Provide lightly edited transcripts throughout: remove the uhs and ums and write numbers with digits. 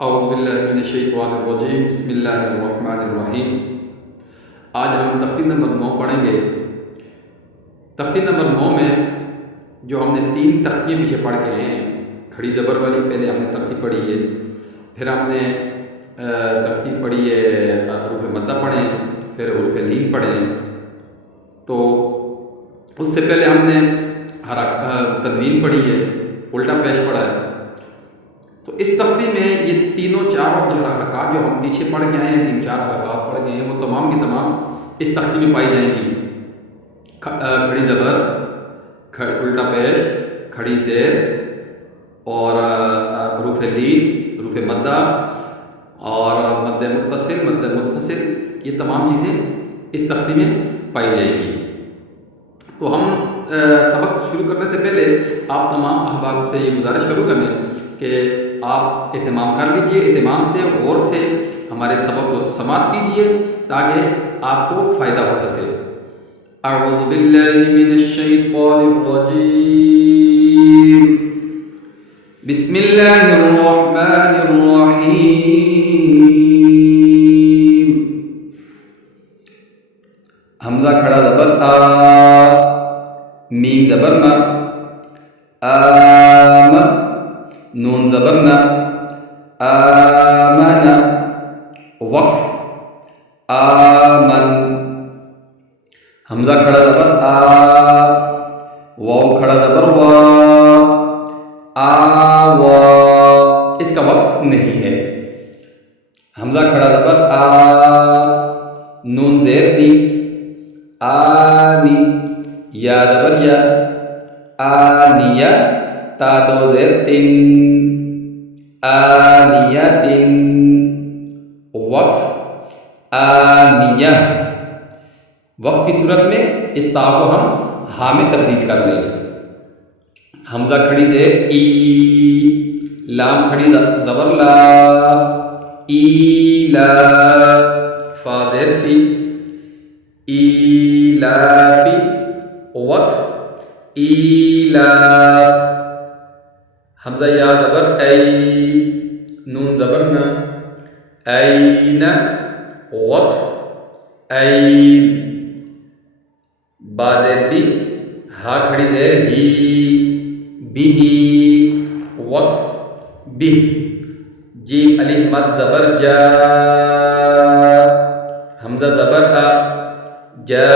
औज़ुबिल्लाहिमिनश्शैतानिर्रजीम बिस्मिल्लाहिर्रहमानिर्रहीम। आज हम तख्ती नंबर 9 पढ़ेंगे। तख्ती नंबर 9 में जो हमने 3 तख्तियाँ पीछे पढ़ के हैं, खड़ी ज़बर वाली पहले हमने तख्ती पढ़ी है, फिर हमने तख्ती पढ़ी है हरूफ मद्दा पढ़े, फिर हरूफ लीन पढ़े। तो उससे पहले हमने तनवीन पढ़ी है, उल्टा पेश पढ़ा है। तो इस तख्ती में ये तीनों चारों हरकत जो हम पीछे पढ़ के आए हैं, 3-4 हरकत पढ़ गए हैं, वो तमाम की तमाम इस तख्ती में पाई जाएंगी। खड़ी ज़बर, उल्टा पेश, खड़ी ज़ेर और हरूफ लीन, हरूफ मद्दा और मद्दे मुत्तसिल, मद्दे मुनफसिल, ये तमाम चीज़ें इस तख्ती में पाई जाएंगी। तो हम सबक शुरू करने से पहले आप तमाम अहबाब से ये गुजारिश करूँगा मैं कि आप एहतमाम कर लीजिए, एहतमाम से गौर से हमारे सबक को समाअत कीजिए ताकि आपको फ़ायदा हो सके। अऊज़ु बिल्लाहि मिनश्शैतानिर रजीम, बिस्मिल्लाहिर रहमानिर रहीम। हमज़ा खड़ा ज़बर आ, मीम ज़बर मा, आम, नून ज़बर ना, आमना, वक्फ, आमन। हमज़ा खड़ा ज़बर आ, वाव खड़ा ज़बर वा, आवा, इसका वक्फ नहीं है। हमज़ा खड़ा ज़बर आ, नून ज़ेर नी, आनी, या ज़बर या, आनिया, ता दो ज़ेर तिन, आनियतिन, वक्फ आनिया। वक्फ की सूरत में इस ता को हम हा में तब्दील कर लेंगे। हमज़ा खड़ी ज़ेर ई, लाम खड़ी ज़बर ला, ईला, फा ज़ेर फी, ईलाफी, वक्फ ईलाफ। हमज़ा या ज़बर ऐ, नून ज़बर न, ऐना, वक्फ ऐन। बा ज़ेर बी, हा खड़ी ज़ेर ही, बिही, वक्फ बिह। जीम अलिफ मद ज़बर जा, हमज़ा ज़बर आ, जा,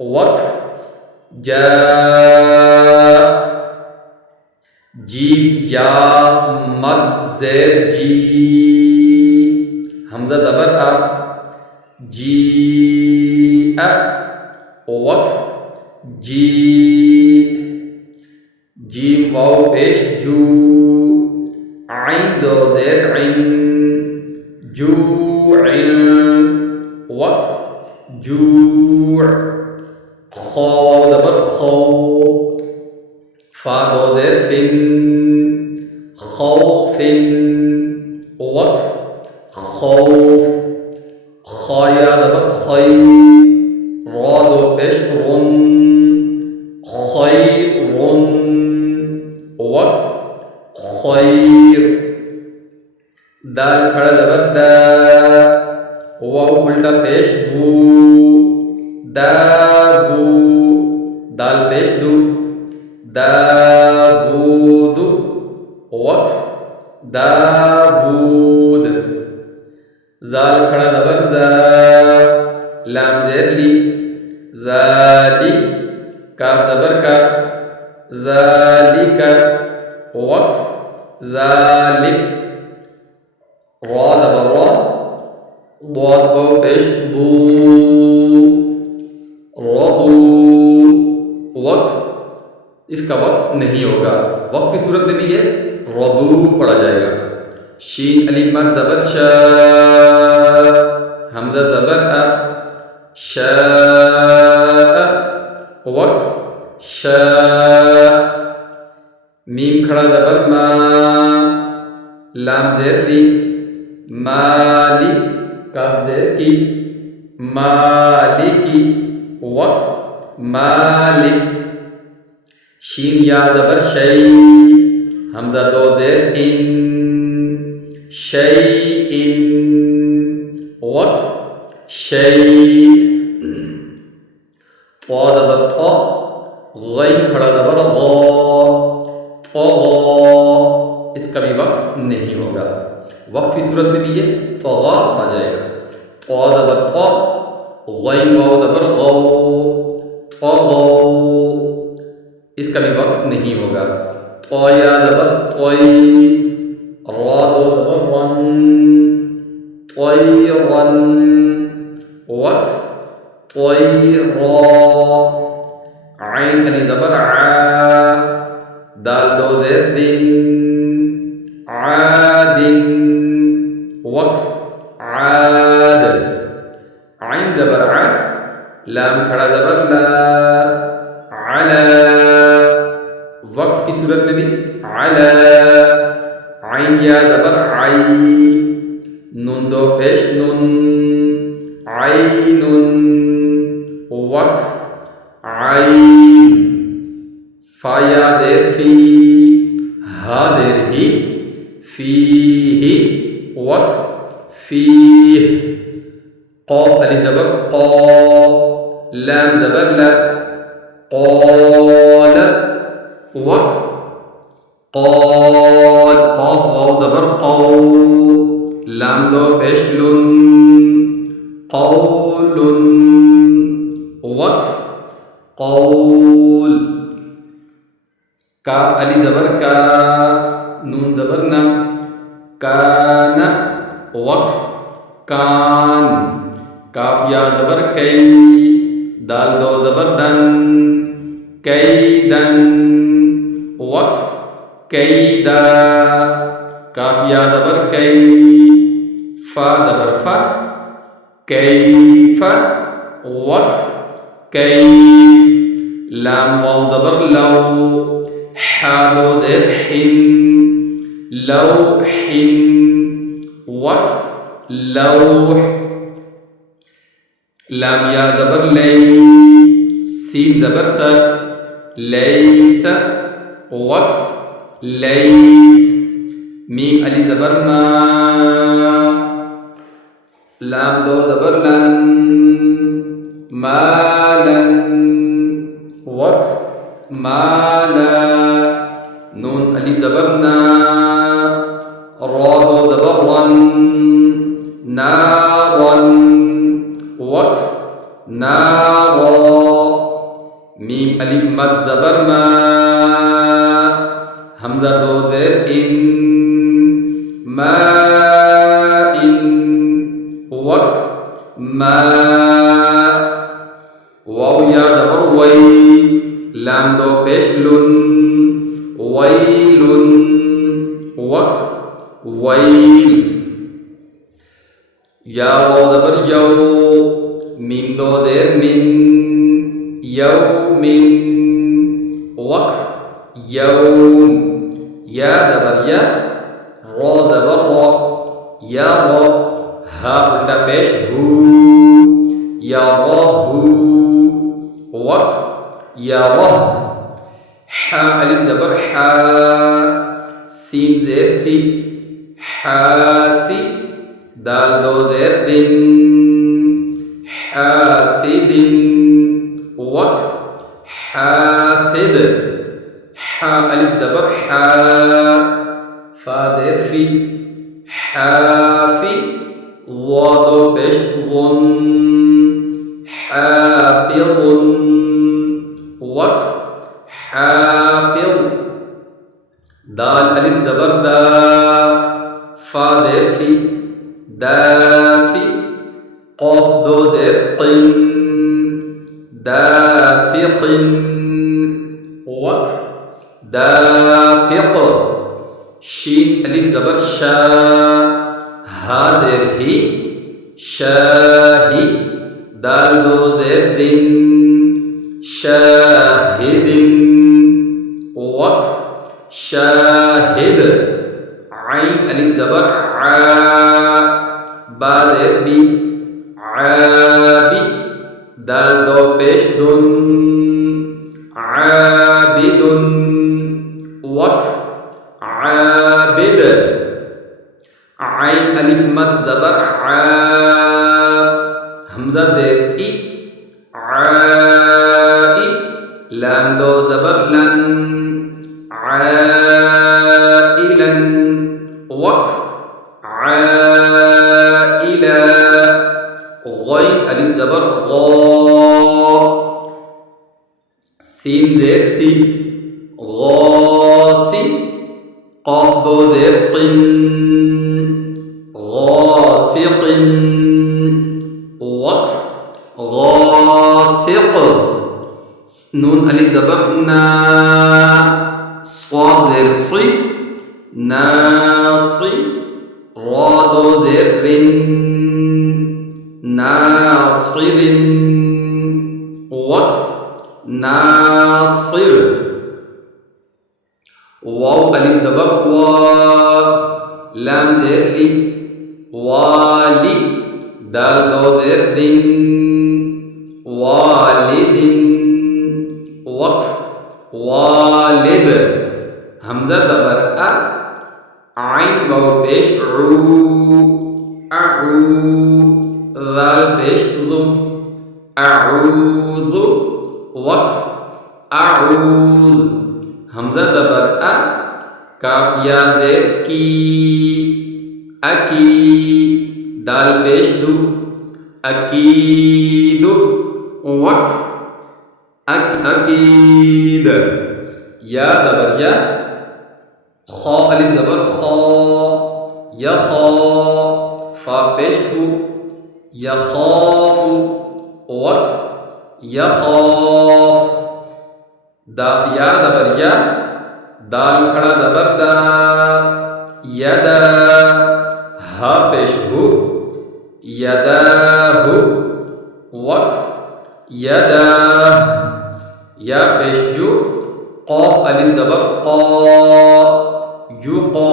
वक्फ जा। जीम या मद ज़ेर जी, हमज़ा ज़बर आ, जी आ, वक्फ जी। जीम वाव पेश जू, आइन ज़ो ज़ेर इन, जू इन, वक्फ जू। खौ वाव ज़बर खौ, फा दो ज़ेर फिन, खौफिन, वक्फ खौफ। खा या ज़बर खै, रा दो पेश रुन, खैरुन, वक्फ खैर। दाल खड़ा ज़बर दा, वाव उल्टा पेश दू, दाबू, दाल पेश दू, दावूद, वक्फ दावूद। ज़ाल खड़ा ज़बर ज़ा, लाम ज़ेर ली, ज़ाली, काफ ज़बर का, ज़ालिका, वक्फ ज़ालिक। रा ज़बर रा, ज़ाद वाव पेश दू, रदू, वक्फ इसका वक्फ नहीं होगा। वक्फ की सूरत में भी ये रदू पढ़ा जाएगा। शीन अलिफ मद ज़बर शा, हमज़ा ज़बर आ, शा, वक्फ शा। मीम खड़ा ज़बर मा, लाम ज़ेर ली, माली, काफ ज़ेर की, मालिकी, वक्फ मालिक। शीन या ज़बर शै, हमजा दो ज़ेर इन, शैइन, वक्फ शै, तो ज़बर तो, गैन खड़ा ज़बर गौ, तो गौ, इसका भी वक्फ नहीं होगा। वक्फ की सूरत में भी ये तो गौ आ जाएगा। तो ज़बर तो, गैन वाव ज़बर गौ, तो गौ, इसका भी वक्फ नहीं होगा। तो या ज़बर तोई, रा दो ज़बर रन, तोई रन, वक्फ तोई रा, आइन अली ज़बर आ, दाल दो ज़ेर दिन, आदिन, वक्फ आद, आइन ज़बर आ, लाम खड़ा ज़बर ला, अला, वक्फ की सूरत में भी अला, आइन या ज़बर आई, नून दो पेश नून, आइनुन, वक्फ आइन, फा या ज़ेर फी, हा ज़ेर ही, फीही, वक्फ फीह, क़ाफ अली ज़बर क़ा, लाम ज़बर ला, क़ाल, वक्फ क़ाल, क़ाफ वाव ज़बर क़ौ, लाम दो पेश लुन, क़ौलुन, वक्फ क़ौल, काफ अली ज़बर का, नून ज़बर ना, काना, वक्फ कान, काफ या ज़बर कई, दाल दो ज़बर दन, कैदन, वक्फ कैदा, काफ या ज़बर कई, फा ज़बर फा, कैफा, वक्फ कै, लाम वाव ज़बर लौ, हा दो ज़ेर हिन, लौहिन, वक्फ लौह, लाम या ज़बर लै, सीन ज़बर सा, लैस, वक्फ लैस, मीम अली ज़बर मा, लाम दो ज़बर लन, मालन, वक्फ माला, नून अली ज़बर ना, रा दो ज़बर रन, नारन, वक्फ नारा, मीम अली मद ज़बर मा, हमजा दो ज़ेर इन, माइन, वक्फ मा, वाव या ज़बर वै, लाम दो पेश लुन, वैलुन, वक्फ वैल, या वाव ज़बर यौ, मीम दो ज़ेर मिन, यौमिन, वक्फ यौम, या ज़बर या, रा ज़बर रा, या रा, हा उल्टा पेश हू, या रा हू, वक्फ या रह, हा अलिफ ज़बर हा, सीन ज़ेर सी, हासी, दाल दो ज़ेर दिन, हासिदिन, वक्फ हासिद, हा अलिफ ज़बर हा, फा ज़ेर फी, हाफी, ज़ा दो पेश ज़ुन, हाफिज़ुन, वक्फ हाफिज़, दाल अलिफ ज़बर दा, फा ज़ेर फी, दाफी, क़ाफ दो ज़ेर क़िन, दाफ़िक़िन, वक्फ दाफ़िक़, शीन अलिफ ज़बर शा, हा ज़ेर ही, शाही, दाल दो ज़ेर दिन, शाहिदिन, वक्फ शाहिद, आइन अलिफ ज़बर आ, बा ज़ेर बी, आबी, दाल दो पेश दुन, आबिदुन, वक्फ आबिद। आइन अलिफ मद ज़बर आ, हमजा ज़ेर इ, आई। लाम दो ज़बर लन, आइलन। वक्फ आइला। गैन अलिफ ज़बर गौ, सीन ज़ेर सी, गौसी। क़ाफ दो ज़ेर क़िन, गौसिक़िन। वक़्फ़ गौसिक़। नून अलिफ ज़बर ना, स्वाद ज़ेर सी, नासी। रा दो ज़ेर रिन, नासिरिन। वक़्फ़ नासिर। वाव अलिफ ज़बर वा, लाम ज़ेर ली, वाली। दाल दो ज़ेर दिन, वालिदिन। वक़्फ़ वालिद। हमज़ा ज़बर अ, आइन वाव पेश ऊ, अऊ। ज़ाल पेश ज़ु, अऊज़ु। वक़्फ़ अऊज़। हमज़ा ज़बर अ, काफ या ज़ेर की, अकी। दाल पेश दु, अकीदु। वक़्फ़ अकीद। या ज़बर या, खा अलिफ ज़बर खा, यखा। फा पेश फू, यखाफु। वक़्फ़ यखाफ। या ज़बर या, दाल खड़ा ज़बर दा, यदा। हा पेश हु, यदाहु। वक़्फ़ यदा। या पेश जु, क़ाफ अलिफ ज़बर क़ा, युक़ा।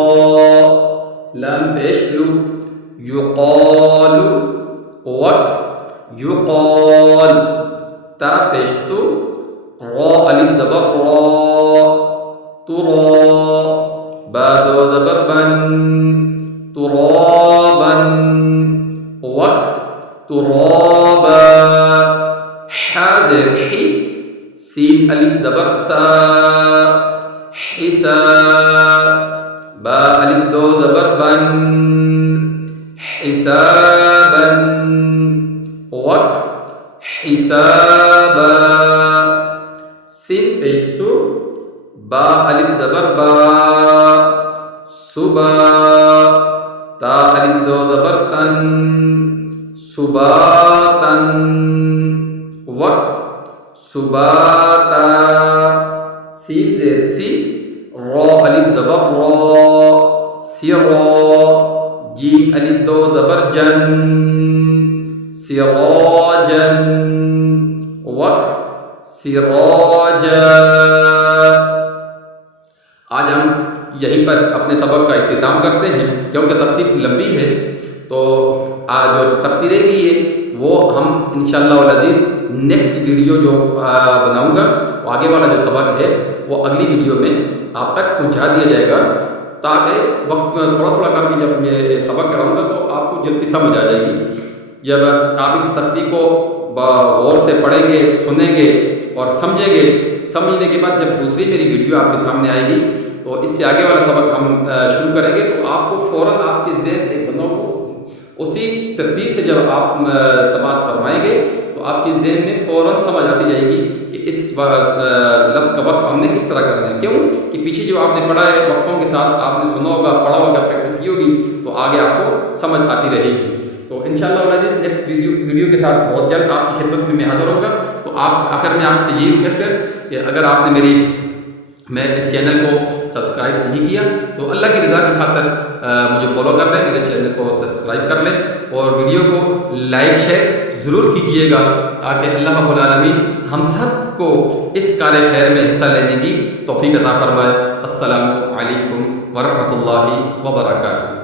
लाम पेश लु, युक़ालु। वक़्फ़ युक़ाल। ता पेश तु, रा अलिफ ज़बर रा, तुरा। बा दो ज़बर बन, तुराबन। वक़्फ़ तुराबा। हा ज़ेर ही, सीन अलिफ ज़बर सा, हिसा। बा अलिफ दो ज़बर बन, हिसाबन। वक़्फ़ हिसाबा। सिन पेश सु, बा अलिफ ज़बर बा, सुबा। ता अलिफ दो ज़बर तन, सुबातन। वक़्फ़ सुबाता। सीन ज़ेर सी, रा अलिफ ज़बर रा, सिरा। जीम अलिफ दो ज़बर जन, सिराजन। वक़्फ़ सिराजा। आज हम यहीं पर अपने सबक का इख्तिताम करते हैं, क्योंकि तख्ती लंबी है। तो आज जो तख्ती रह गई है वो हम इंशाअल्लाह अज़ीज़ नेक्स्ट वीडियो जो बनाऊंगा, वो आगे वाला जो सबक है वो अगली वीडियो में आप तक पहुंचा दिया जाएगा, ताकि वक्त थोड़ा थोड़ा करके जब मैं सबक कराऊंगा तो आपको जल्दी समझ आ जाएगी। जब आप इस तख्ती को गौर से पढ़ेंगे, सुनेंगे और समझेंगे, समझने के बाद जब दूसरी मेरी वीडियो आपके सामने आएगी तो इससे आगे वाला सबक हम शुरू करेंगे, तो आपको फ़ौरन आपके ज़हन एक बनों को उसी तरतीब से जब आप समाअत फरमाएंगे तो आपके ज़हन में फ़ौरन समझ आती जाएगी कि इस लफ्ज़ का वक्फ हमने किस तरह करना है। क्यों कि पीछे जो आपने पढ़ा है वक्फों के साथ आपने सुना होगा, पढ़ा होगा, प्रैक्टिस की होगी, तो आगे आपको समझ आती रहेगी। तो इंशाअल्लाह अज़ीज़ नेक्स्ट वीडियो के साथ बहुत जल्द आपकी खिदमत में मैं हाज़िर होऊंगा। तो आप आखिर में आपसे यही रिक्वेस्ट है कि अगर आपने मैं इस चैनल को सब्सक्राइब नहीं किया तो अल्लाह की रज़ा की खातर मुझे फॉलो कर लें, मेरे चैनल को सब्सक्राइब कर लें और वीडियो को लाइक शेयर ज़रूर कीजिएगा, ताकि अल्लाह रब्बुल आलमीन हम सब को इस कार्य खैर में हिस्सा लेने की तौफीक अता फरमाए। अस्सलामु अलैकुम व रहमतुल्लाहि व बरकातुहू।